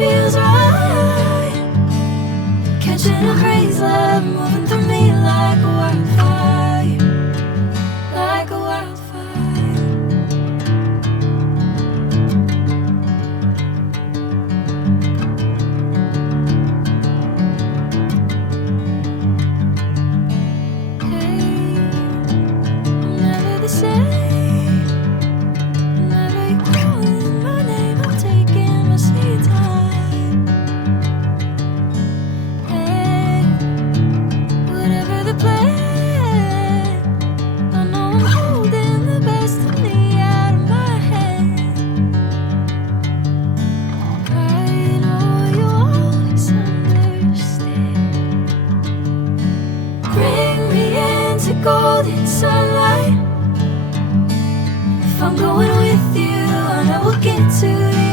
feels right. Catching a craze, love moving through me like a wildfire, like a wildfire. Hey, I'm never the same. Whenever you're calling my name, I'm taking my sweet time. Hey, whatever the plan, I know I'm holding the best of me out of my hand. I know you always understand. Bring me into golden sunlight. If I'm going with you, I know we'll get to the